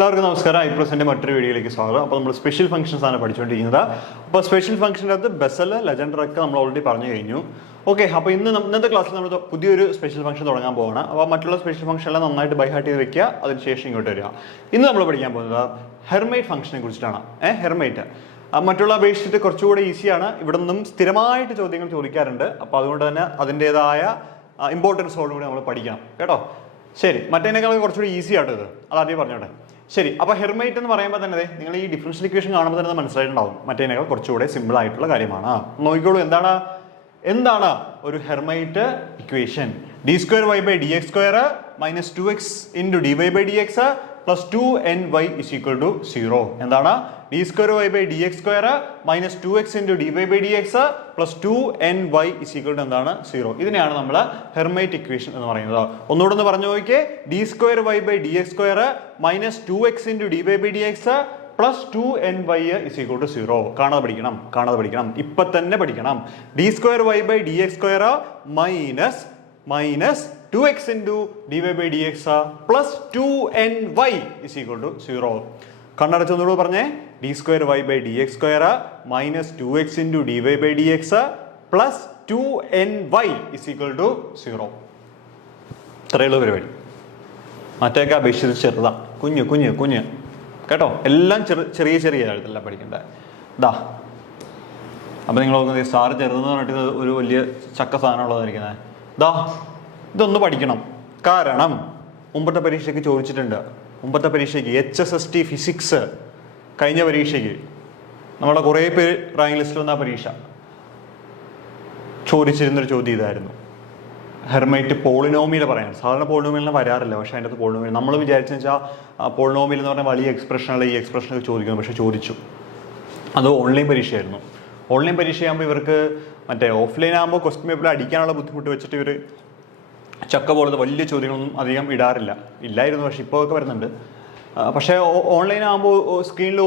എല്ലാവർക്കും നമസ്കാരം. ഐപ്രസിന്റെ മറ്റൊരു വീഡിയോയിലേക്ക് സ്വാഗതം. അപ്പോൾ നമ്മൾ സ്പെഷ്യൽ ഫംഗ്ഷൻസ് ആണ് പഠിച്ചുകൊണ്ടിരിക്കുന്നത്. അപ്പോൾ സ്പെഷ്യൽ ഫംഗ്ഷൻ്റെ അകത്ത് ബെസൽ, ലെജൻഡർ ഒക്കെ നമ്മൾ ഓൾറെഡി പറഞ്ഞു കഴിഞ്ഞു. ഓക്കെ, അപ്പോൾ ഇന്നത്തെ ക്ലാസ്സിൽ നമ്മൾ പുതിയൊരു സ്പെഷ്യൽ ഫംഗ്ഷൻ തുടങ്ങാൻ പോവുകയാണ്. അപ്പോൾ മറ്റുള്ള സ്പെഷ്യൽ ഫംഗ്ഷൻ എല്ലാം നന്നായിട്ട് ബൈ ഹാർട്ട് ചെയ്ത് വെക്കുക, അതിനുശേഷം ഇങ്ങോട്ട് വരിക. ഇന്ന് നമ്മൾ പഠിക്കാൻ പോകുന്നത് ഹെർമൈറ്റ് ഫംഗ്ഷനെ കുറിച്ചിട്ടാണ്. ഹെർമൈറ്റ് മറ്റുള്ള അപേക്ഷിച്ചിട്ട് കുറച്ചുകൂടെ ഈസിയാണ്. ഇവിടെ നിന്നും സ്ഥിരമായിട്ട് ചോദ്യങ്ങൾ ചോദിക്കാറുണ്ട്. അപ്പോൾ അതുകൊണ്ട് തന്നെ അതിൻ്റെതായ ഇമ്പോർട്ടൻസോടും കൂടി നമ്മൾ പഠിക്കണം കേട്ടോ. ശരി, മറ്റേതിനേക്കാൾ കുറച്ചുകൂടി ഈസി ആട്ടോ ഇത്, അതാദ്യം പറഞ്ഞോട്ടെ. ശരി, അപ്പോൾ ഹെർമൈറ്റ് എന്ന് പറയുമ്പോൾ തന്നെ നിങ്ങൾ ഈ ഡിഫറൻഷ്യൽ ഇക്വേഷൻ കാണുമ്പോൾ തന്നെ മനസ്സിലായിട്ടുണ്ടാവും മറ്റേതിനേക്കാൾ കുറച്ചുകൂടെ സിമ്പിൾ ആയിട്ടുള്ള കാര്യമാണ്. നോക്കിക്കോളൂ, എന്താണ് ഒരു Hermite equation? d²y/dx² - 2x × dy/dx + 2ny = 0. എന്താണ് d²y/dx² - 2x × dy/dx + 2ny = എന്താണ് 0. ഇതിനെയാണ് നമ്മൾ ഹെർമൈറ്റ് ഇക്വേഷൻ എന്ന് പറയുന്നത്. ഒന്നുകൂടെ ഒന്ന് പറഞ്ഞു നോക്കിയേ. d²y/dx² - 2x × dy/dx + 2ny = 0. കാണാതെ പഠിക്കണം, ഇപ്പൊ തന്നെ പഠിക്കണം. d²y/dx² - 2x × dy/dx + 2ny = 0. കണ്ണടച്ചൊന്നുകൂടെ പറഞ്ഞേ. d²y/dx² - 2x × dy/dx + 2ny = 0. ഇത്രയുള്ള പരിപാടി. മറ്റേക്ക് അപേക്ഷിച്ച് ചെറുതാ, കുഞ്ഞ് കേട്ടോ. എല്ലാം ചെറിയ എഴുത്തെല്ലാം പഠിക്കണ്ടേ. ഇതാ, അപ്പം നിങ്ങൾ നോക്കുന്നത് സാറ് ചെറുതെന്ന് പറഞ്ഞിട്ട് ഒരു വലിയ ചക്ക സാധനമുള്ളതായിരിക്കുന്നത്. ഇതൊന്ന് പഠിക്കണം. കാരണം മുമ്പത്തെ പരീക്ഷയ്ക്ക് ചോദിച്ചിട്ടുണ്ട്. മുമ്പത്തെ പരീക്ഷയ്ക്ക് HSST ഫിസിക്സ് കഴിഞ്ഞ പരീക്ഷയ്ക്ക് നമ്മുടെ കുറേ പേര് റാങ്ക് ലിസ്റ്റിൽ വന്ന പരീക്ഷ ചോദിച്ചിരുന്നൊരു ചോദ്യം ഇതായിരുന്നു. ഹെർമൈറ്റ് പോളിനോമിയൽ പറയാൻ. സാധാരണ പോളിനോമിയലിന് വരാറില്ല, പക്ഷേ അതിൻ്റെ അകത്ത് പോളിനോമിയൽ നമ്മൾ വിചാരിച്ചെന്ന് വെച്ചാൽ പോളിനോമിയൽ എന്ന് പറഞ്ഞാൽ വലിയ എക്സ്പ്രഷനുള്ള ഈ എക്സ്പ്രഷനൊക്കെ ചോദിക്കുന്നു, പക്ഷേ ചോദിച്ചു. അത് ഓൺലൈൻ പരീക്ഷയായിരുന്നു. ഓൺലൈൻ പരീക്ഷയാകുമ്പോൾ ഇവർക്ക് മറ്റേ ഓഫ്ലൈൻ ആകുമ്പോൾ ക്വസ്റ്റ്യൻ പേപ്പറിൽ അടിക്കാനുള്ള ബുദ്ധിമുട്ട് വെച്ചിട്ട് ഇവർ ചക്ക പോലത്തെ വലിയ ചോദ്യങ്ങളൊന്നും അധികം ഇല്ലായിരുന്നു, പക്ഷേ ഇപ്പോൾ ഒക്കെ വരുന്നുണ്ട്. പക്ഷേ ഓൺലൈൻ ആകുമ്പോൾ സ്ക്രീനിൽ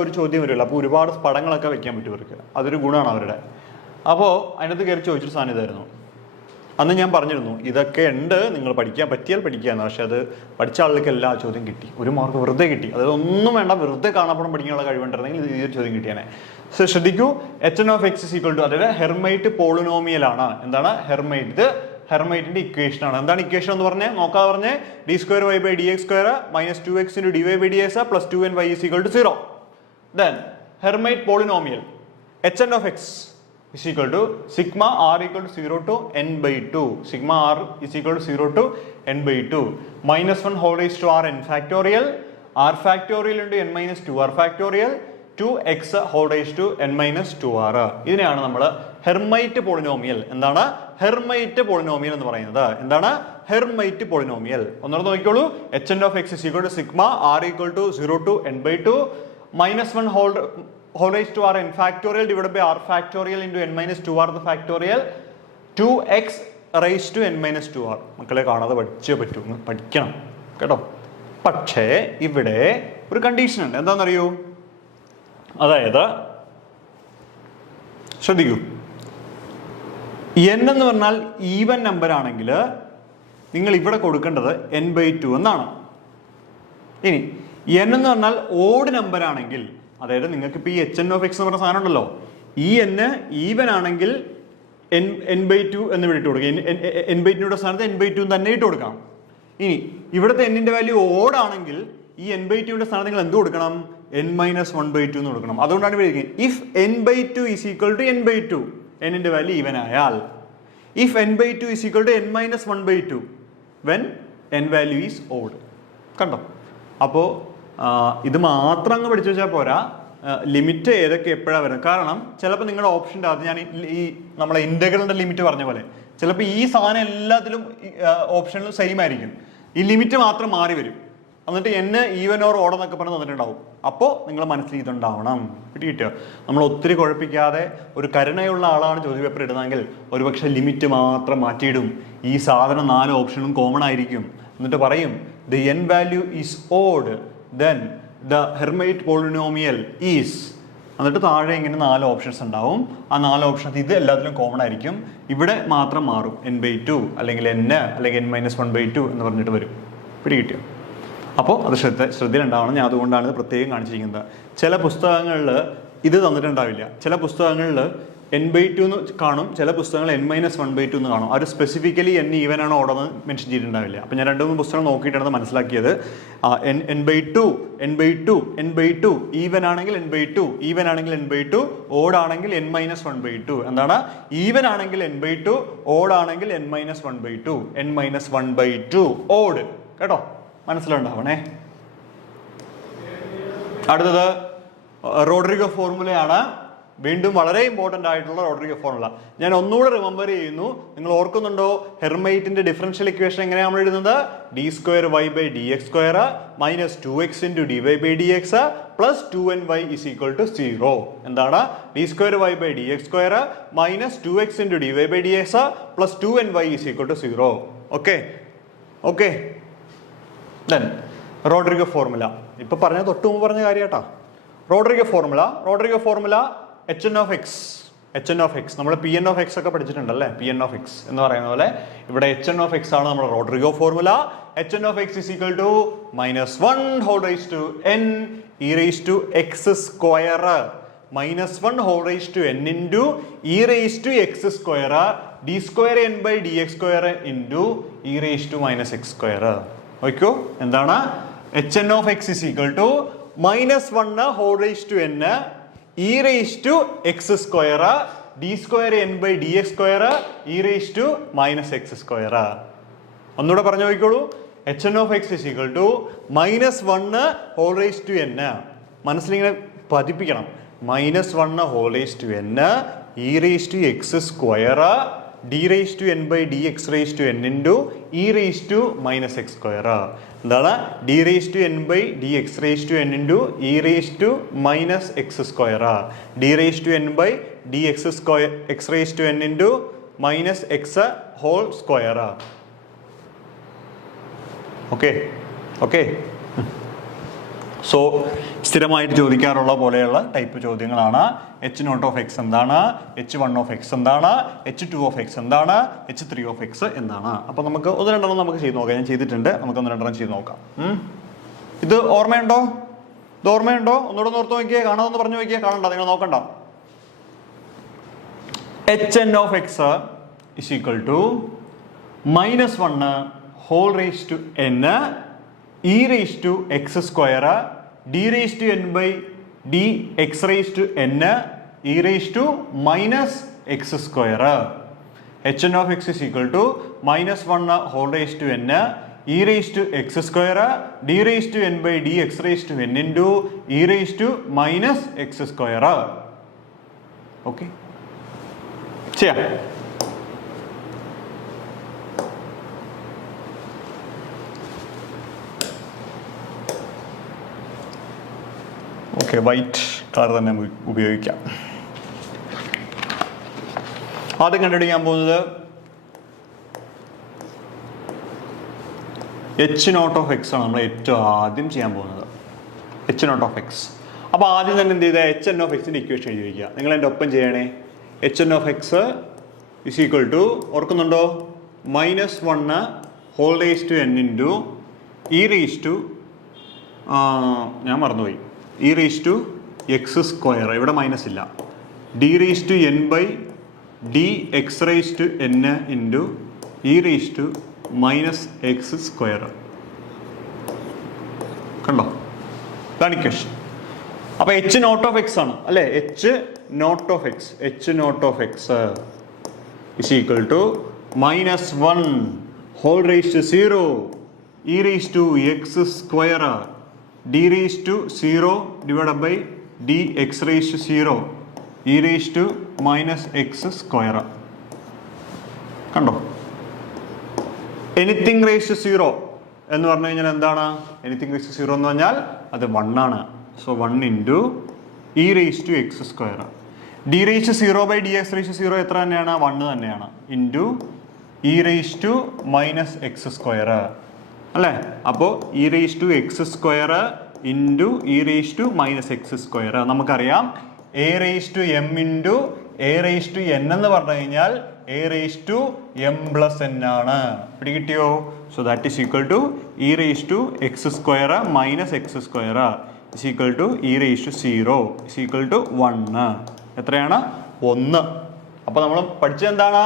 ഒരു ചോദ്യം വരുമല്ലോ, അപ്പോൾ ഒരുപാട് പടങ്ങളൊക്കെ വെക്കാൻ പറ്റും ഇവർക്ക്. അതൊരു ഗുണമാണ് അവരുടെ. അപ്പോൾ അതിനകത്ത് കയറി ചോദിച്ചൊരു സാധനം ഇതായിരുന്നു. അന്ന് ഞാൻ പറഞ്ഞിരുന്നു ഇതൊക്കെ ഉണ്ട്, നിങ്ങൾ പഠിക്കാൻ പറ്റിയാൽ പഠിക്കുകയെന്ന്. പക്ഷെ അത് പഠിച്ച ആളുകൾക്ക് എല്ലാ ചോദ്യം കിട്ടി, ഒരു മാർക്ക് വെറുതെ കിട്ടി. അതായത് ഒന്നും വേണ്ട, വെറുതെ കാണാപ്പുറം പഠിക്കാനുള്ള കഴിവുണ്ടെങ്കിൽ ഈ ഒരു ചോദ്യം കിട്ടിയാനെ. സോ ശ്രദ്ധിക്കൂ, h(x) = അതായത് ഹെർമൈറ്റ് പോളിനോമിയലാണ്. എന്താണ് ഹെർമൈറ്റ്? ഇത് ഹെർമൈറ്റിന്റെ ഇക്വേഷൻ ആണ്. എന്താണ് ഇക്വേഷൻ എന്ന് പറഞ്ഞേ? നോക്കാതെ പറഞ്ഞേ. d²y/dx² - 2x × dy/dx + 2ny = 0. Then Hermite polynomial h(x) = σr = 0 to n/2. Sigma r = 0 to n/2. -1 whole raised to r n factorial, r factorial into n - 2r factorial, 2x whole raised to n - 2r. ഇതിനെയാണ് നമ്മൾ Hermite polynomial. എന്താണ് Hermite polynomial എന്ന് പറയുന്നത്? എന്താണ് Hermite polynomial? ഒന്നുകൂടെ നോക്കിക്കോളൂ. h(x) = sigma r = 0 to n/2, -1 whole raised to r n factorial divided by r factorial into n - 2r the factorial, 2x raised to n - 2r. മക്കളെ കാണാതെ പഠിച്ചേ പറ്റൂ, പഠിക്കണം കേട്ടോ. പക്ഷേ ഇവിടെ ഒരു കണ്ടീഷൻ ഉണ്ട്. എന്താണെന്നറിയൂ? അതായത് ശ്രദ്ധിക്കൂ, n എന്ന് പറഞ്ഞാൽ ഈവൻ നമ്പർ ആണെങ്കിൽ നിങ്ങൾ ഇവിടെ കൊടുക്കേണ്ടത് n/2 എന്നാണ്. ഇനി n എന്ന് പറഞ്ഞാൽ ഓഡ് നമ്പർ ആണെങ്കിൽ, അതായത് നിങ്ങൾക്ക് ഇപ്പോൾ ഈ h(x) എന്ന് പറഞ്ഞ സാധനം ഉണ്ടല്ലോ, ഈ n ഈവൻ ആണെങ്കിൽ n/2 എന്ന് ഇട്ട് കൊടുക്കുക. n/2 സ്ഥാനത്ത് n/2 തന്നെ ഇട്ട് കൊടുക്കാം. ഇനി ഇവിടുത്തെ n-ന്റെ വാല്യൂ ഓഡ് ആണെങ്കിൽ ഈ n/2 സ്ഥാനത്ത് നിങ്ങൾ എന്ത് കൊടുക്കണം? n - 1/2 എന്ന് കൊടുക്കണം. അതുകൊണ്ടാണ് ഇവിടെ ഇഫ് n/2 = n/2, n-ന്റെ വാല്യൂ ഈവൻ ആയാൽ. If n/2 = n - 1/2 when n value is odd. കണ്ടോ? അപ്പോൾ ഇത് മാത്രം അങ്ങ് പഠിച്ചു വെച്ചാൽ പോരാ, ലിമിറ്റ് ഏതൊക്കെ എപ്പോഴാണ് വരുന്നത്. കാരണം ചിലപ്പോൾ നിങ്ങളുടെ ഓപ്ഷൻ്റെ അത് ഞാൻ ഈ നമ്മളെ ഇൻ്റഗ്രലിൻ്റെ ലിമിറ്റ് പറഞ്ഞ പോലെ ചിലപ്പോൾ ഈ സാധനം എല്ലാത്തിലും ഓപ്ഷനിലും സെയിം ആയിരിക്കും, ഈ ലിമിറ്റ് മാത്രം മാറി വരും. എന്നിട്ട് n ഈവൻ ഓർ ഓഡ് എന്നൊക്കെ പറഞ്ഞ് തന്നിട്ടുണ്ടാവും. അപ്പോൾ നിങ്ങൾ മനസ്സിൽ ഇതുണ്ടാവണം. കിട്ടിയോ? നമ്മൾ ഒത്തിരി കുഴപ്പിക്കാതെ ഒരു കരുണയുള്ള ആളാണ് ചോദ്യപേപ്പർ ഇടുന്നതെങ്കിൽ ഒരുപക്ഷെ ലിമിറ്റ് മാത്രം മാറ്റിയിടും. ഈ സാധനം 4 ഓപ്ഷനും കോമൺ ആയിരിക്കും. എന്നിട്ട് പറയും the n value is odd, then the Hermite polynomial is. എന്നിട്ട് താഴെ ഇങ്ങനെ 4 ഓപ്ഷൻസ് ഉണ്ടാവും. ആ 4 ഓപ്ഷൻസ് ഇത് എല്ലാത്തിലും കോമൺ ആയിരിക്കും. ഇവിടെ മാത്രം മാറും n/2 അല്ലെങ്കിൽ n അല്ലെങ്കിൽ n - 1/2 എന്ന് പറഞ്ഞിട്ട് വരും. പിടികിട്ടിയോ? അപ്പോൾ അത് ശ്രദ്ധയിലുണ്ടാവണം. ഞാൻ അതുകൊണ്ടാണ് ഇത് പ്രത്യേകം കാണിച്ചിരിക്കുന്നത്. ചില പുസ്തകങ്ങളിൽ ഇത് തന്നിട്ടുണ്ടാവില്ല. ചില പുസ്തകങ്ങളിൽ n/2 എന്ന് കാണും, ചില പുസ്തകങ്ങൾ n-1/2 എന്ന് കാണും. അവർ സ്പെസിഫിക്കലി n ഈവൻ ആണോ ഓടെന്ന് മെൻഷൻ ചെയ്തിട്ടുണ്ടാവില്ല. അപ്പോൾ ഞാൻ 2-3 പുസ്തകങ്ങൾ നോക്കിയിട്ടാണ് മനസ്സിലാക്കിയത്. n/2 ഈവൻ ആണെങ്കിൽ n/2, ഈവൻ ആണെങ്കിൽ n/2, ഓഡ് ആണെങ്കിൽ n-1/2. എന്താണ്? ഈവൻ ആണെങ്കിൽ n/2, ഓഡ് ആണെങ്കിൽ n-1/2, n-1/2 ഓഡ്. കേട്ടോ, മനസ്സിലുണ്ടാവണേ. അടുത്തത് റോഡ്രിഗോ ഫോർമുലയാണ്. വീണ്ടും വളരെ ഇമ്പോർട്ടൻ്റ് ആയിട്ടുള്ള റോഡ്രിഗോ ഫോർമുല ഞാൻ ഒന്നുകൂടെ റിമെമ്പർ ചെയ്യുന്നു. നിങ്ങൾ ഓർക്കുന്നുണ്ടോ? ഹെർമൈറ്റിന്റെ ഡിഫറൻഷ്യൽ ഇക്വേഷൻ എങ്ങനെയാണ് നമ്മൾ എഴുതുന്നത്? d²y/dx² -2x × dy/dx + 2ny = 0. എന്താണ്? d²y/dx² -2x × dy/dx + 2ny = 0. Okay okay. Then Rodrigo formula ഇപ്പൊ പറഞ്ഞ തൊട്ട് മുമ്പ് പറഞ്ഞ കാര്യാട്ടാ. Rodrigo formula hn of x നമ്മൾ pn of x ഒക്കെ പഠിച്ചിട്ടുണ്ടല്ലേ. pn of x എന്ന് പറയുന്ന പോലെ ഇവിടെ hn of x ആണ് നമ്മുടെ Rodrigo formula. hn of x = -1 n e⁻⁻n d²n/dx² x² ഓക്കോ. എന്താണ്? hn of x = -1 n e⁻⁻x² d²n/dx² ഒന്നുകൂടെ പറഞ്ഞു നോക്കിക്കോളൂ. hn of x = -1 n. മനസ്സിലിങ്ങനെ പതിപ്പിക്കണം. -1 n e⁻⁻x² d⁻n/dx/n എന്താണ്? d⁻n/dx/n d⁻n/dx/n x². Okay okay. So സ്ഥിരമായിട്ട് ചോദിക്കാറുള്ള പോലെയുള്ള ടൈപ്പ് ചോദ്യങ്ങളാണ്. h0 of x എന്താണ്? h1 of x എന്താണ്? h2 of x എന്താണ്? h3 of x എന്താണ്? അപ്പോൾ നമുക്ക് ഒന്ന് രണ്ടെണ്ണം നമുക്ക് ചെയ്ത് നോക്കാം. ഞാൻ ചെയ്തിട്ടുണ്ട്. നമുക്ക് ഒന്ന് രണ്ടെണ്ണം ചെയ്ത് നോക്കാം. ഇത് ഓർമ്മയുണ്ടോ? ഒന്നുകൂടെ ഓർത്ത് നോക്കിയേ. കാണാമെന്ന് പറഞ്ഞു നോക്കിയേ. കാണണ്ട, നിങ്ങൾ നോക്കണ്ട. hn of x is equal to -1 n e⁻⁻x² d⁻n/dx/n e⁻⁻x². hn of x is equal to -1 n e⁻⁻x² d⁻n/dx/n e⁻⁻x². Okay, ചെയ്യാം. ഓക്കെ, വൈറ്റ് കളർ തന്നെ ഉപയോഗിക്കാം. ആദ്യം കണ്ടുപിടിക്കാൻ പോകുന്നത് h0 of x ആണ്. നമ്മൾ ഏറ്റവും ആദ്യം ചെയ്യാൻ പോകുന്നത് h0 of x. അപ്പോൾ ആദ്യം തന്നെ എന്ത് ചെയ്താൽ hn of x-ന്റെ ഇക്വേഷൻ എഴുതി വയ്ക്കുക. നിങ്ങൾ എൻ്റെ ഒപ്പം ചെയ്യണേ. hn of x is equal to, ഓർക്കുന്നുണ്ടോ? -1 n ഞാൻ മറന്നുപോയി, e⁻⁻x², ഇവിടെ മൈനസ് ഇല്ല, d⁻n/dx/n e⁻⁻x². കണ്ടോ? ഇതാണ് ഇക്വേഷൻ. അപ്പോൾ h0 of x ആണ് അല്ലേ? h0 of x is equal to -1 0 e⁻⁻x² d⁻0 divided by dx/0 e⁻⁻x². കണ്ടോ? എനിത്തിങ് റേസ് ടു 0 എന്ന് പറഞ്ഞു കഴിഞ്ഞാൽ എന്താണ്? എനിത്തിങ് റേസ് ടു 0 എന്ന് പറഞ്ഞാൽ അത് 1 ആണ്. So 1 × e⁻⁻x². d⁻0/dx/0 എത്ര തന്നെയാണ്? 1 തന്നെയാണ്. ഇൻറ്റു e⁻⁻x² അല്ലേ? അപ്പോൾ e⁻x² ഇൻറ്റു e⁻⁻x². നമുക്കറിയാം a⁻m × A raise to n എന്ന് പറഞ്ഞു കഴിഞ്ഞാൽ e raise to m plus n ആണ്. പിടികിട്ടിയോ? So that is equal to e raise to x square minus x square is equal to e raise to 0 is equal to 1. എത്രയാണ്? 1. അപ്പോൾ നമ്മൾ പഠിച്ചത് എന്താണ്?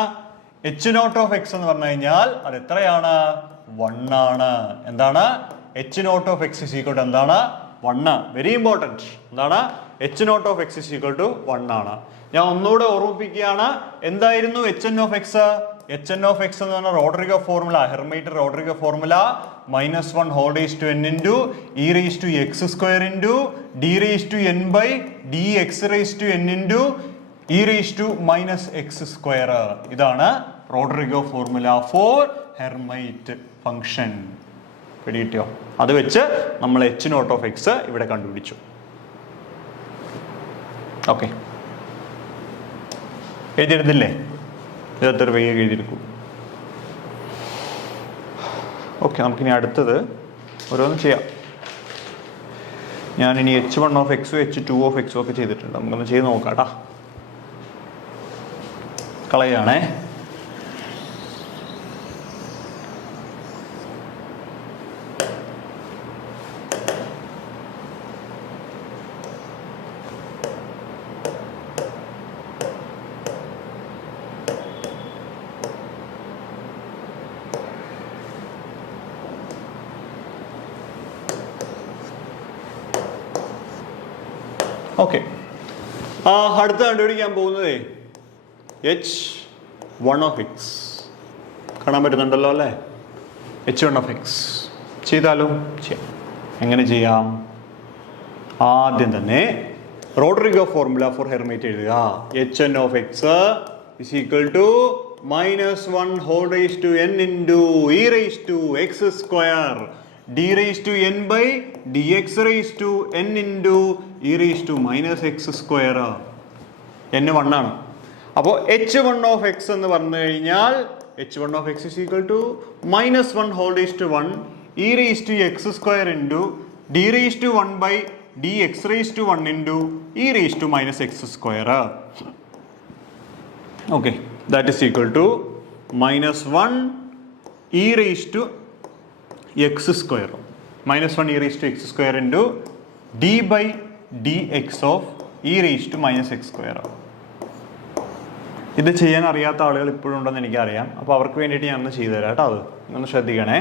എച്ച് നോട്ട് ഓഫ് എക്സ് എന്ന് പറഞ്ഞു കഴിഞ്ഞാൽ അത് എത്രയാണ്? 1 ആണ്. എന്താണ്? H naught of x is equal to എന്താണ്? 1. Very important. എന്താണ്? H naught of x is equal to 1 ആണ്. ഞാൻ ഒന്നുകൂടെ ഓർമ്മിപ്പിക്കുകയാണ്. എന്തായിരുന്നു h n of x? H n of x എന്ന് പറഞ്ഞാൽ Rodrigo formula, Hermite Rodrigo formula -1 whole raise to n into e raise to x square into d raise to n by d x raise to n into e raise to minus x square. ഇതാണ് Rodrigo formula for Hermite function. പിടികിട്ടിയോ? അത് വെച്ച് നമ്മൾ h naught of x ഇവിടെ കണ്ടുപിടിച്ചു. Okay, എഴുതിയിരുന്നില്ലേ? ഇതെത്ര വേഗം എഴുതിയിരിക്കും. ഓക്കെ, നമുക്കിനി അടുത്തത് ഓരോന്നും ചെയ്യാം. ഞാനിനി h1 ഓഫ് എക്സും h2 ഓഫ് എക്സും ഒക്കെ ചെയ്തിട്ടുണ്ട്. നമുക്കൊന്ന് ചെയ്ത് നോക്കാം കേട്ടോ. കളയാണേ. ഓക്കെ, അടുത്ത് കണ്ടുപിടിക്കാൻ പോകുന്നതേ h1 ഓഫ് എക്സ്. കാണാൻ പറ്റുന്നുണ്ടല്ലോ അല്ലേ? h1 ഓഫ് എക്സ് ചെയ്താലോ? ചെയ്യാം. എങ്ങനെ ചെയ്യാം? ആദ്യം തന്നെ റോഡ്രിഗോ ഫോർമുല ഫോർ ഹെർമൈറ്റ് എഴുതുക. hn of x is equal to -1 whole raise to n into e raise to x square d raised to n by dx raised to n into e raised to minus x square. n 1 ആണ്. അപ്പോൾ h1 of x എന്ന് പറഞ്ഞു കഴിഞ്ഞാൽ h1 of x is equal to -1 whole raised to 1 e raised to x square into d raised to 1 by dx raised to 1 into e raised to minus x square. Okay, that is equal to -1 e raised to x square -1 e raised to x square into d by dx of e raised to minus x square. ഇത് ചെയ്യാൻ അറിയാത്ത ആളുകൾ ഇപ്പോഴും ഉണ്ടെന്ന് എനിക്കറിയാം. അപ്പോൾ അവർക്ക് വേണ്ടിയിട്ട് ഞാനൊന്ന് ചെയ്തു തരാം കേട്ടോ. അത് ഒന്ന് ശ്രദ്ധിക്കണേ.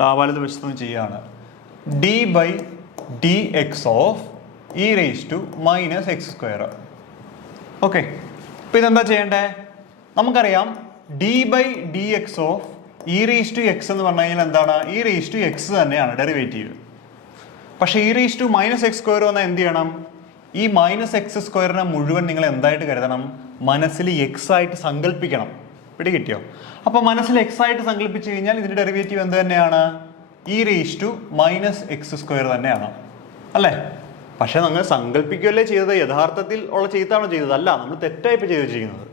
ദാവാലത് വെച്ചൊന്ന് ചെയ്യാണ്. d by dx of e raised to minus x square. Okay, അപ്പോൾ ഇതെന്താ ചെയ്യേണ്ടേ? നമുക്കറിയാം d by dx of e raise to x എന്ന് പറഞ്ഞു കഴിഞ്ഞാൽ എന്താണ്? ഇ റേസ് ടു എക്സ് തന്നെയാണ് ഡെറിവേറ്റീവ്. പക്ഷേ e raise to minus x square വന്നാൽ എന്ത് ചെയ്യണം? ഈ മൈനസ് എക്സ് സ്ക്വയറിനെ മുഴുവൻ നിങ്ങൾ എന്തായിട്ട് കരുതണം? മനസ്സിൽ എക്സ് ആയിട്ട് സങ്കല്പിക്കണം. പിടികിട്ടിയോ? അപ്പോൾ മനസ്സിൽ എക്സ് ആയിട്ട് സങ്കല്പിച്ച് കഴിഞ്ഞാൽ ഇതിന്റെ ഡെറിവേറ്റീവ് എന്ത് തന്നെയാണ്? E raise to minus x square തന്നെയാണ്, അല്ലേ? പക്ഷെ നിങ്ങൾ സങ്കല്പിക്കുകയല്ലേ ചെയ്തത്? യഥാർത്ഥത്തിൽ ഉള്ള ചെയ്താണോ ചെയ്തത്? അല്ല, നമ്മൾ തെറ്റായിപ്പോൾ ചെയ്ത് വെച്ചിരിക്കുന്നത്.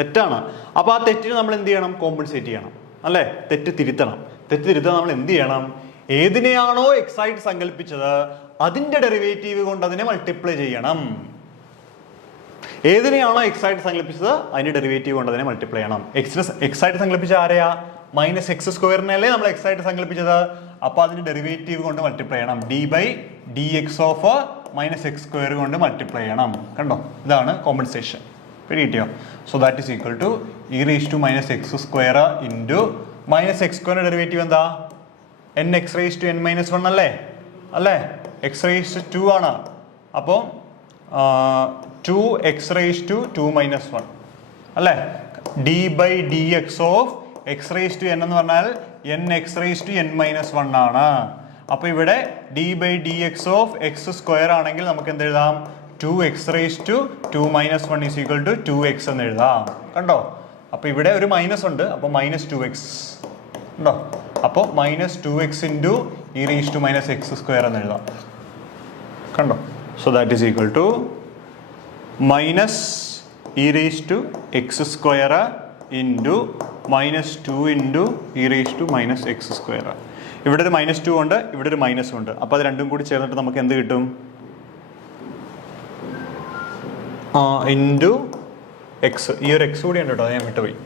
തെറ്റാണ്. അപ്പോൾ ആ തെറ്റിന് നമ്മൾ എന്ത് ചെയ്യണം? കോമ്പൻസേറ്റ് ചെയ്യണം, അല്ലേ? തെറ്റ് തിരുത്തണം. തെറ്റ് തിരുത്താൻ നമ്മൾ എന്ത് ചെയ്യണം? ഏതിനെയാണോ എക്സ് ആയിട്ട് സങ്കല്പിച്ചത് അതിന്റെ ഡെറിവേറ്റീവ് കൊണ്ട് അതിനെ മൾട്ടിപ്ലൈ ചെയ്യണം. ഏതിനെയാണോ എക്സ് ആയിട്ട് സങ്കല്പിച്ചത് അതിന്റെ ഡെറിവേറ്റീവ് കൊണ്ട് അതിനെ മൾട്ടിപ്ലൈ ചെയ്യണം. എക്സ് ആയിട്ട് സങ്കല്പിച്ച ആരെയാ? മൈനസ് എക്സ് സ്ക്വയറിനല്ലേ നമ്മൾ എക്സ് ആയിട്ട് സങ്കല്പിച്ചത്. അപ്പോൾ അതിന്റെ ഡെറിവേറ്റീവ് കൊണ്ട് മൾട്ടിപ്ലൈ ചെയ്യണം. D by d x of minus x square കൊണ്ട് മൾട്ടിപ്ലൈ ചെയ്യണം. കണ്ടോ? ഇതാണ് കോമ്പൻസേഷൻ. പിടികിട്ടിയോ? So that is equal to e raise to minus x square into minus x സ്ക്വയറിന്റെ ഡെറിവേറ്റീവ് എന്താ? N x raise to n minus 1 അല്ലേ? അല്ലേ? X raise to 2 ആണ്. അപ്പോൾ 2x റേസ് ടു 2 മൈനസ് 1 അല്ലേ? D by d x of x raise to n എന്ന് പറഞ്ഞാൽ n x raise to n minus 1 ആണ്. അപ്പോൾ ഇവിടെ d by d x of x square ആണെങ്കിൽ നമുക്ക് എന്ത് എഴുതാം? 2x raise to 2 minus 1 is equal to 2x എന്ന് എഴുതാം. കണ്ടോ? അപ്പോൾ ഇവിടെ ഒരു മൈനസ് ഉണ്ട്. അപ്പോൾ -2x ഉണ്ടോ? അപ്പോൾ -2x into e raise to minus x square എന്ന് എഴുതാം. കണ്ടോ? So that is equal to minus e raise to x square into -2 into e raise to minus x square. ഇവിടെ ഒരു -2 ഉണ്ട്, ഇവിടെ ഒരു മൈനസ് ഉണ്ട്. അപ്പോൾ അത് രണ്ടും കൂടി ചേർന്നിട്ട് നമുക്ക് എന്ത് കിട്ടും? ഇൻറ്റു എക്സ്, ഈ ഒരു എക്സ് കൂടി ഉണ്ട് കേട്ടോ, ഞാൻ വിട്ടുപോയി.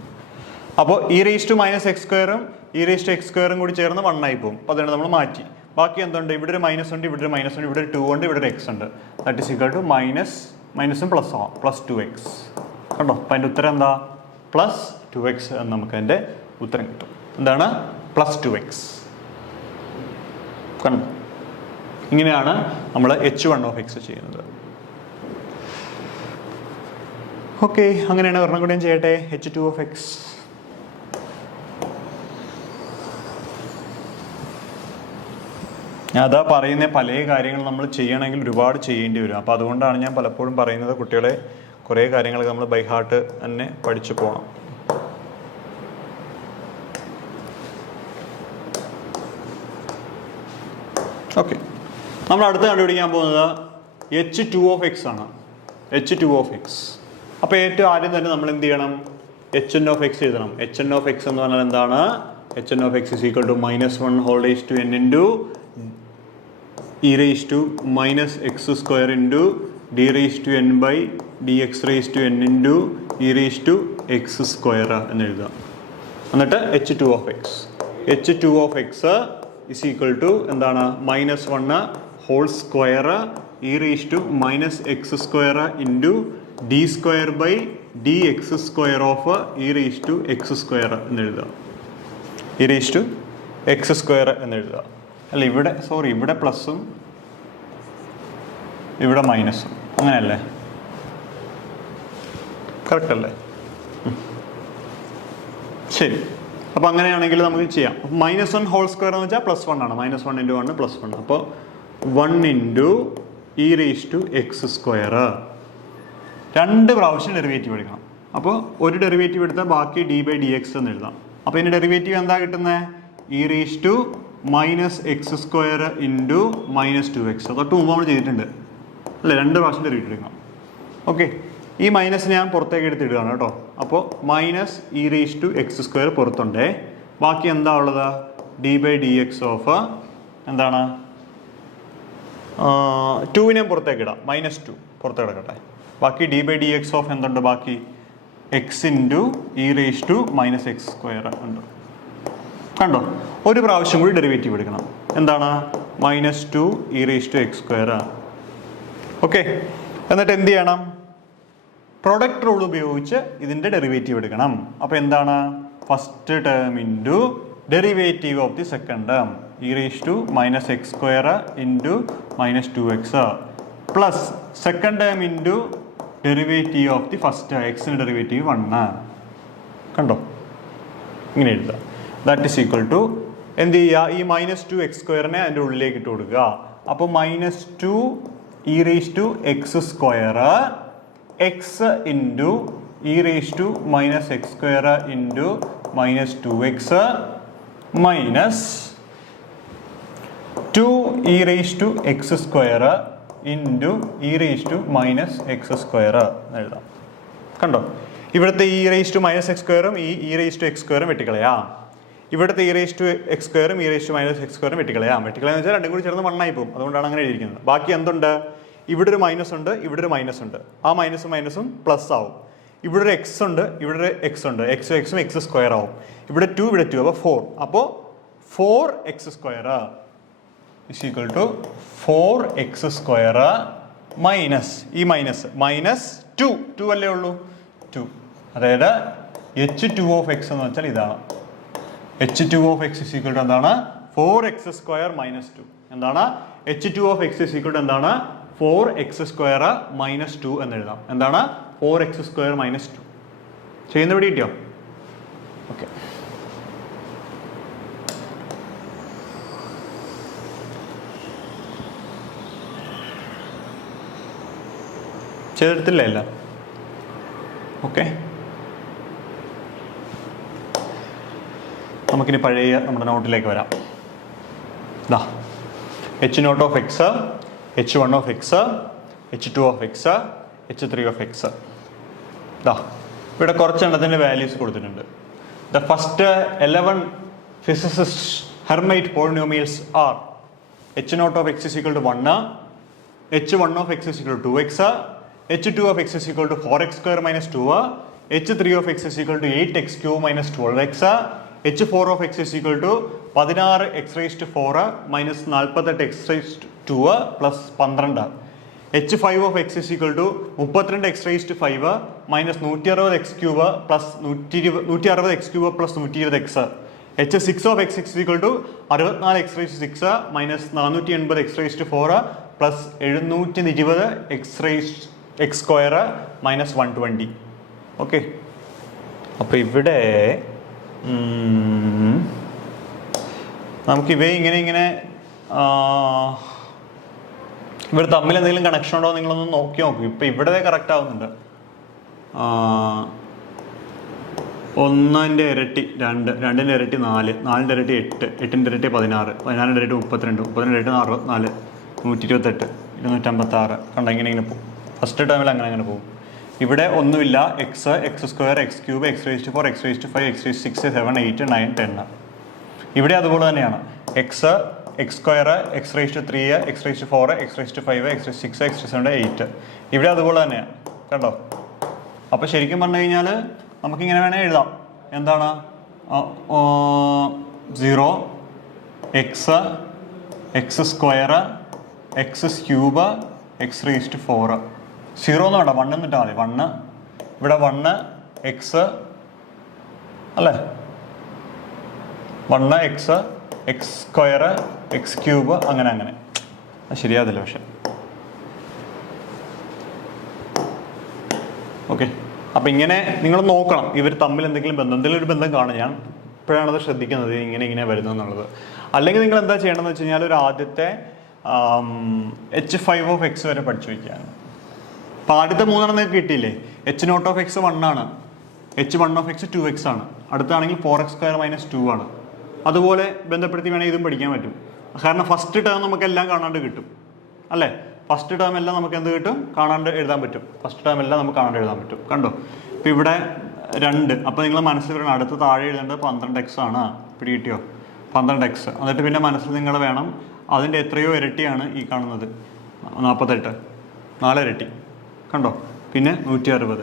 അപ്പോൾ e raise to minus x സ്ക്വയറും ഇ റേസ് ടു എക്സ് സ്ക്വയറും കൂടി ചേർന്ന് 1 ആയി പോകും. അപ്പോൾ അതുകൊണ്ട് നമ്മൾ മാറ്റി. ബാക്കി എന്തുണ്ട്? ഇവിടെ ഒരു മൈനസ് ഉണ്ട്, ഇവിടെ ഒരു മൈനസ് ഉണ്ട്, ഇവിടെ ഒരു 2 ഉണ്ട്, ഇവിടെ ഒരു എക്സ് ഉണ്ട്. ദാറ്റ് ഈസ് ഈക്വൽ ടു മൈനസും പ്ലസ് ആവാം, +2x. കണ്ടോ? അപ്പം അതിൻ്റെ ഉത്തരം എന്താ? +2x എന്ന് നമുക്ക് അതിൻ്റെ ഉത്തരം കിട്ടും. എന്താണ്? +2x. കണ്ടോ? ഇങ്ങനെയാണ് നമ്മൾ h1 ചെയ്യുന്നത്. ഓക്കെ, അങ്ങനെയാണ്. ഒരെണ്ണം കൂടി ഞാൻ ചെയ്യട്ടെ. h2. ഞാൻ അതാ പറയുന്ന പല കാര്യങ്ങൾ നമ്മൾ ചെയ്യണമെങ്കിൽ ഒരുപാട് ചെയ്യേണ്ടി വരും. അപ്പോൾ അതുകൊണ്ടാണ് ഞാൻ പലപ്പോഴും പറയുന്നത് കുട്ടികളെ കുറേ കാര്യങ്ങൾ നമ്മൾ ബൈ ഹാർട്ട് തന്നെ പഠിച്ചു പോകണം. ഓക്കെ, നമ്മൾ അടുത്ത് കണ്ടുപിടിക്കാൻ പോകുന്നത് h2 ആണ്. h2. അപ്പോൾ ഏറ്റവും ആദ്യം തന്നെ നമ്മൾ എന്ത് ചെയ്യണം? hn എഴുതണം. hn എന്ന് പറഞ്ഞാൽ എന്താണ്? hn is equal to -1 whole raised to n into e raised to minus x square into d raised to n by dx raised to n into e raised to x square എന്ന് എഴുതാം. എന്നിട്ട് h2 is equal to എന്താണ്? -1 whole square e raised to minus x square into d square by dx square of e raised to x square എന്ന് എഴുതാം. e raised to x square എന്ന് എഴുതാം. അല്ല, ഇവിടെ പ്ലസും ഇവിടെ മൈനസും, അങ്ങനെയല്ലേ? കറക്റ്റ് അല്ലേ? ശരി. അപ്പോൾ അങ്ങനെയാണെങ്കിൽ നമുക്ക് ചെയ്യാം. -1 ഹോൾ സ്ക്വയർ എന്ന് വെച്ചാൽ +1 ആണ്. -1 × 1 +1. അപ്പോൾ 1 × e raised to x square. 2 പ്രാവശ്യം ഡെറിവേറ്റീവ് എടുക്കണം. അപ്പോൾ ഒരു ഡെറിവേറ്റീവ് എടുത്താൽ ബാക്കി d/dx എന്ന് എഴുതാം. അപ്പോൾ ഇതിൻ്റെ ഡെറിവേറ്റീവ് എന്താ കിട്ടുന്നത്? e raised to -x square into -2x. അതൊട്ട് മുമ്പ് നമ്മൾ ചെയ്തിട്ടുണ്ട് അല്ലേ? 2 പ്രാവശ്യം ഡെറിവേറ്റീവ് എടുക്കണം. ഓക്കെ, ഈ മൈനസ് ഞാൻ പുറത്തേക്ക് എടുത്തിടുകയാണ് കേട്ടോ. അപ്പോൾ -e raised to x square പുറത്തുണ്ടേ. ബാക്കി എന്താ ഉള്ളത്? d/dx ഓഫ് എന്താണ്? 2 പുറത്തേക്ക് ഇടാം. -2 പുറത്തേക്ക് കിടക്കട്ടെ. ബാക്കി d/dx ഓഫ് എന്തുണ്ട്? ബാക്കി x into e raised to -x square ഉണ്ട്. കണ്ടോ? ഒരു പ്രാവശ്യം കൂടി ഡെറിവേറ്റീവ് എടുക്കണം. എന്താണ്? -2 e raised to x square. Okay, എന്നിട്ട് എന്ത് ചെയ്യണം? പ്രൊഡക്റ്റ് റൂൾ ഉപയോഗിച്ച് ഇതിൻ്റെ ഡെറിവേറ്റീവ് എടുക്കണം. അപ്പോൾ എന്താണ്? First term into derivative of the second term e raised to -x square into -2x plus second term into derivative of the first എക്സിൻ്റെ derivative 1. കണ്ടോ? ഇങ്ങനെ എഴുതുക. ദാറ്റ് ഈസ് ഈക്വൽ ടു എന്ത് ചെയ്യുക? ഈ -2x square അതിൻ്റെ ഉള്ളിലേക്ക് ഇട്ട് കൊടുക്കുക. അപ്പോൾ -2 e raised to x square x into e raised to -x square into -2x minus 2 e raised to x square into e raised to -x square എഴുതാം. കണ്ടോ? ഇവിടുത്തെ e raised to -x squareും e raised to x squareും വെട്ടിക്കളയാം. ഇവിടുത്തെ e raised to x squareും e raised to -x squareും വെട്ടിക്കളയാം. വെട്ടിക്കളയാന്ന് വെച്ചാൽ രണ്ടും കൂടി ചേർന്ന് 1 ആയി പോകും. അതുകൊണ്ടാണ് അങ്ങനെ എഴുതിയിരിക്കുന്നത്. ബാക്കി എന്തുണ്ട്? ഇവിടെ ഒരു മൈനസ് ഉണ്ട്, ഇവിടെ ഒരു മൈനസ് ഉണ്ട്. ആ മൈനസും പ്ലസ് ആവും. ഇവിടെ ഒരു എക്സ് ഉണ്ട്, ഇവിടെ ഒരു എക്സ് ഉണ്ട്. എക്സും എക്സ് സ്ക്വയർ ആവും. ഇവിടെ 2, ഇവിടെ 2. അപ്പോൾ 4. അപ്പോൾ 4x square is equal to 4x square minus ഈ -2 അല്ലേ ഉള്ളൂ? 2. അതായത് h2 എന്ന് വെച്ചാൽ ഇതാണ്. h2 is equal to എന്താണ്? 4x square -2. എന്താണ്? h2 is equal to എന്താണ്? 4x square -2 എന്ന് എഴുതാം. എന്താണ്? 4x square -2. ചെയ്യുന്ന ഇവിടെ കിട്ടിയോ? ഓക്കെ, ചെയ്തെടുത്തില്ല എല്ലാം? ഓക്കെ, നമുക്കിനി പഴയ നമ്മുടെ നോട്ടിലേക്ക് വരാം. ദാ h0 h1 h2 h3 ദാ ഇവിടെ കുറച്ചെണ്ണത്തിൻ്റെ വാല്യൂസ് കൊടുത്തിട്ടുണ്ട്. The first 11 physicist Hermite polynomials are h0 is equal to 1, h1 is equal to 2x, h2 of x is equal to 4x square minus 2, h3 of x is equal to 8x cube minus 12x, h4 of x is equal to 16x raised to 4 minus 48x raised to 2 plus 12, h5 of x is equal to 32x raised to 5 minus 160x cube plus 160x cube plus 120x, h6 of x is equal to 64x raised to 6 minus 480x raised to 4 plus 720x raised x square minus 120. Okay, അപ്പോൾ ഇവിടെ നമുക്ക് ഇവയെ ഇങ്ങനെ ഇവർ തമ്മിൽ എന്തെങ്കിലും connection ഉണ്ടോ നിങ്ങളൊന്ന് നോക്കി നോക്കും. ഇപ്പം ഇവിടെ കറക്റ്റ് ആവുന്നുണ്ട്. 1ന്റെ ഇരട്ടി 2, 2ന്റെ ഇരട്ടി 4, 4ന്റെ ഇരട്ടി 8, 8ന്റെ ഇരട്ടി 16, 16ന്റെ ഇരട്ടി 32, 32ന്റെ ഇരട്ടി 64, 128, 256. കണ്ട ഇങ്ങനെ പോകും. ഫസ്റ്റ് ടേമിൽ അങ്ങനെ പോകും. ഇവിടെ ഒന്നുമില്ല. X, x square, x cube, x raised 4, x raised 5, x raised 6, 7, 8, 9, 10. ഇവിടെ അതുപോലെ തന്നെയാണ്. X, x square, x raised 3, X raised 4, x raised 5, x raised 6, x raised 7, 8. ഇവിടെ അതുപോലെ തന്നെയാണ്. കണ്ടോ? അപ്പോൾ ശരിക്കും പറഞ്ഞു കഴിഞ്ഞാൽ നമുക്കിങ്ങനെ വേണേൽ എഴുതാം. എന്താണ്? 0 x, x square, x cube, x raised 4. 0 എന്ന് വേണ്ട, 1 എന്നിട്ടാൽ മതി. 1 ഇവിടെ 1 എക്സ് അല്ലേ, 1 X, x square, x cube, അങ്ങനെ അത് ശരിയാതില്ല പക്ഷെ. ഓക്കെ, അപ്പം ഇങ്ങനെ നിങ്ങൾ നോക്കണം ഇവർ തമ്മിൽ എന്തെങ്കിലും ഒരു ബന്ധം കാണും. ഞാൻ ഇപ്പോഴാണത് ശ്രദ്ധിക്കുന്നത് ഇങ്ങനെ വരുന്നതെന്നുള്ളത്. അല്ലെങ്കിൽ നിങ്ങൾ എന്താ ചെയ്യണമെന്ന് വെച്ച് കഴിഞ്ഞാൽ ഒരു ആദ്യത്തെ h5 of x വരെ പഠിച്ചു വയ്ക്കുകയാണ്. അപ്പോൾ ആദ്യത്തെ 3 നിങ്ങൾക്ക് കിട്ടിയില്ലേ? h0 of x 1 ആണ്, h1 of x 2x ആണ്, അടുത്താണെങ്കിൽ 4x square minus 2 ആണ്. അതുപോലെ ബന്ധപ്പെടുത്തി വേണമെങ്കിൽ ഇതും പഠിക്കാൻ പറ്റും. കാരണം ഫസ്റ്റ് ടേം നമുക്ക് എല്ലാം കാണാണ്ട് കിട്ടും അല്ലേ? ഫസ്റ്റ് ടേം എല്ലാം നമുക്ക് എന്ത് കിട്ടും? കാണാണ്ട് എഴുതാൻ പറ്റും. ഫസ്റ്റ് ടേം എല്ലാം നമുക്ക് കാണാണ്ട് എഴുതാൻ പറ്റും. കണ്ടോ? ഇപ്പോൾ ഇവിടെ 2. അപ്പോൾ നിങ്ങൾ മനസ്സിൽ വരണം അടുത്ത് താഴെ എഴുതേണ്ടത് 12x ആണ്. പിടി കിട്ടിയോ? 12x. എന്നിട്ട് പിന്നെ മനസ്സിൽ നിങ്ങൾ വേണം അതിൻ്റെ എത്രയോ ഇരട്ടിയാണ് ഈ കാണുന്നത് 48, 4 ഇരട്ടി. കണ്ടോ? പിന്നെ 160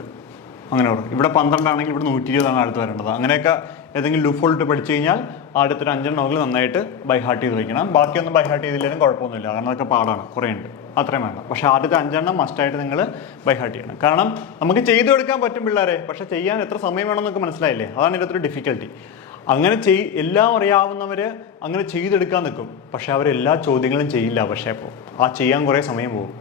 അങ്ങനെ പറയും. ഇവിടെ 12 ആണെങ്കിൽ ഇവിടെ 120 അടുത്ത് വരേണ്ടത്. അങ്ങനെയൊക്കെ ഏതെങ്കിലും ലൂഫോൾട്ട് പഠിച്ചു കഴിഞ്ഞാൽ ആദ്യത്തെ 5 എണ്ണമെങ്കിലും നന്നായിട്ട് ബൈ ഹാർട്ട് ചെയ്ത് വയ്ക്കണം. ബാക്കിയൊന്നും ബൈ ഹാർട്ട് ചെയ്തില്ലെങ്കിലും കുഴപ്പമൊന്നുമില്ല, കാരണം അതൊക്കെ പാടാണ്, കുറേ ഉണ്ട്, അത്രയും വേണ്ട. പക്ഷേ ആദ്യത്തെ 5 എണ്ണം മസ്റ്റായിട്ട് നിങ്ങൾ ബൈ ഹാർട്ട് ചെയ്യണം. കാരണം നമുക്ക് ചെയ്തു കൊടുക്കാൻ പറ്റും പിള്ളേരെ, പക്ഷേ ചെയ്യാൻ എത്ര സമയം വേണമെന്നൊക്കെ മനസ്സിലായില്ലേ? അതാണ് ഇതിനകത്തൊരു ഡിഫിക്കൽട്ടി. അങ്ങനെ എല്ലാം അറിയാവുന്നവർ അങ്ങനെ ചെയ്തെടുക്കാൻ നിൽക്കും, പക്ഷേ അവരെല്ലാ ചോദ്യങ്ങളും ചെയ്യില്ല. പക്ഷേ അപ്പോൾ ആ ചെയ്യാൻ കുറേ സമയം പോകും.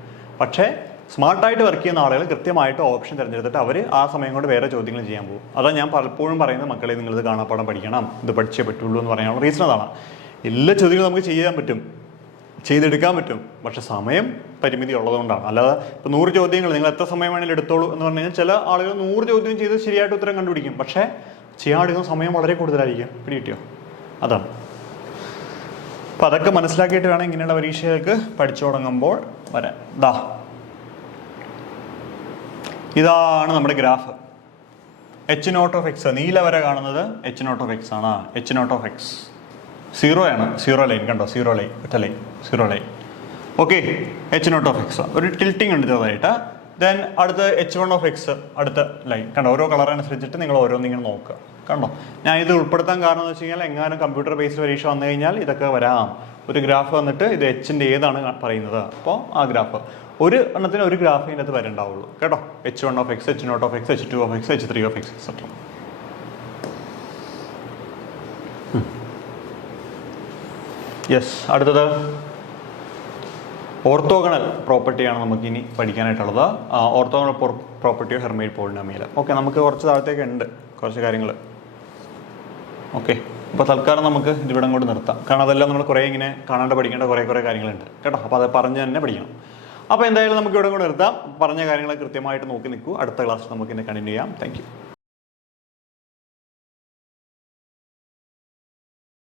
പക്ഷേ സ്മാർട്ടായിട്ട് വർക്ക് ചെയ്യുന്ന ആളുകൾ കൃത്യമായിട്ട് ഓപ്ഷൻ തിരഞ്ഞെടുത്തിട്ട് അവർ ആ സമയം കൊണ്ട് വേറെ ചോദ്യങ്ങൾ ചെയ്യാൻ പോകും. അതാണ് ഞാൻ പലപ്പോഴും പറയുന്നത്, മക്കളെ നിങ്ങളിത് കാണാപ്പാടം പഠിക്കണം, ഇത് പഠിച്ചേ പറ്റുള്ളൂ എന്ന് പറയാനുള്ള റീസൺ അതാണ്. എല്ലാ ചോദ്യങ്ങളും നമുക്ക് ചെയ്യാൻ പറ്റും, ചെയ്തെടുക്കാൻ പറ്റും, പക്ഷേ സമയം പരിമിതി ഉള്ളതുകൊണ്ടാണ്. അല്ലാതെ ഇപ്പോൾ 100 ചോദ്യങ്ങൾ നിങ്ങൾ എത്ര സമയം വേണമെങ്കിലും എടുത്തോളൂ എന്ന് പറഞ്ഞു കഴിഞ്ഞാൽ ചില ആളുകൾ 100 ചോദ്യം ചെയ്ത് ശരിയായിട്ട് ഉത്തരം കണ്ടുപിടിക്കും, പക്ഷേ ചെയ്യാനെടുക്കുന്ന സമയം വളരെ കൂടുതലായിരിക്കും. പിടികിട്ടിയോ? അതാണ്. അപ്പം അതൊക്കെ മനസ്സിലാക്കിയിട്ട് വേണം ഇങ്ങനെയുള്ള പരീക്ഷകൾക്ക് പഠിച്ചു തുടങ്ങുമ്പോൾ വരാൻ. ഇതാണ് നമ്മുടെ ഗ്രാഫ്. h0 of x, നീല വര കാണുന്നത് h0 of x ആണ്. h0 of x 0 ആണ്, 0 ലൈൻ കണ്ടോ? 0 ലൈൻ, ഒറ്റ line, 0 line. Okay, h0 of x ഒരു ടിൽറ്റിംഗ് ഉണ്ട് ചെറുതായിട്ട്. ദെൻ അടുത്ത h1 of x അടുത്ത ലൈൻ കണ്ടോ? ഓരോ കളർ അനുസരിച്ചിട്ട് നിങ്ങൾ ഓരോന്നിങ്ങനെ നോക്കുക. കണ്ടോ? ഞാൻ ഇത് ഉൾപ്പെടുത്താൻ കാരണം എന്ന് വെച്ച് കഴിഞ്ഞാൽ എങ്ങാനും കമ്പ്യൂട്ടർ ബേസ്ഡ് പരീക്ഷ വന്നു കഴിഞ്ഞാൽ ഇതൊക്കെ വരാം. ഒരു ഗ്രാഫ് വന്നിട്ട് ഇത് എച്ചിൻ്റെ ഏതാണ് പറയുന്നത്, അപ്പോൾ ആ ഗ്രാഫ് ഒരു എണ്ണത്തിന് ഒരു ഗ്രാഫ് ഇതിനകത്ത് വരണ്ടാവുള്ളൂ കേട്ടോ. h1 of x, h0 of x, h2 of x, h3 of x etcetera. Yes, അടുത്തത് ഓർത്തോഗണൽ പ്രോപ്പർട്ടിയാണ് നമുക്കിനി പഠിക്കാനായിട്ടുള്ളത്. Orthogonal property of Hermite polynomial. Okay, നമുക്ക് കുറച്ച് താഴത്തേക്ക് ഉണ്ട് കുറച്ച് കാര്യങ്ങൾ. ഓക്കെ, അപ്പോൾ തൽക്കാലം നമുക്ക് ഇതിവിടെ കൊണ്ട് നിർത്താം, കാരണം അതെല്ലാം നമ്മൾ കുറേ ഇങ്ങനെ കാണാണ്ട് പഠിക്കേണ്ട കുറേ കാര്യങ്ങളുണ്ട് കേട്ടോ. അപ്പോൾ അത് പറഞ്ഞ് തന്നെ പഠിക്കണം. അപ്പോൾ എന്തായാലും നമുക്ക് ഇവിടെ കൊണ്ട് നിർത്താം. പറഞ്ഞ കാര്യങ്ങൾ കൃത്യമായിട്ട് നോക്കി നിൽക്കൂ. അടുത്ത ക്ലാസ്സിൽ നമുക്ക് ഇന്നെ കണ്ടിന്യൂ ചെയ്യാം. Thank you.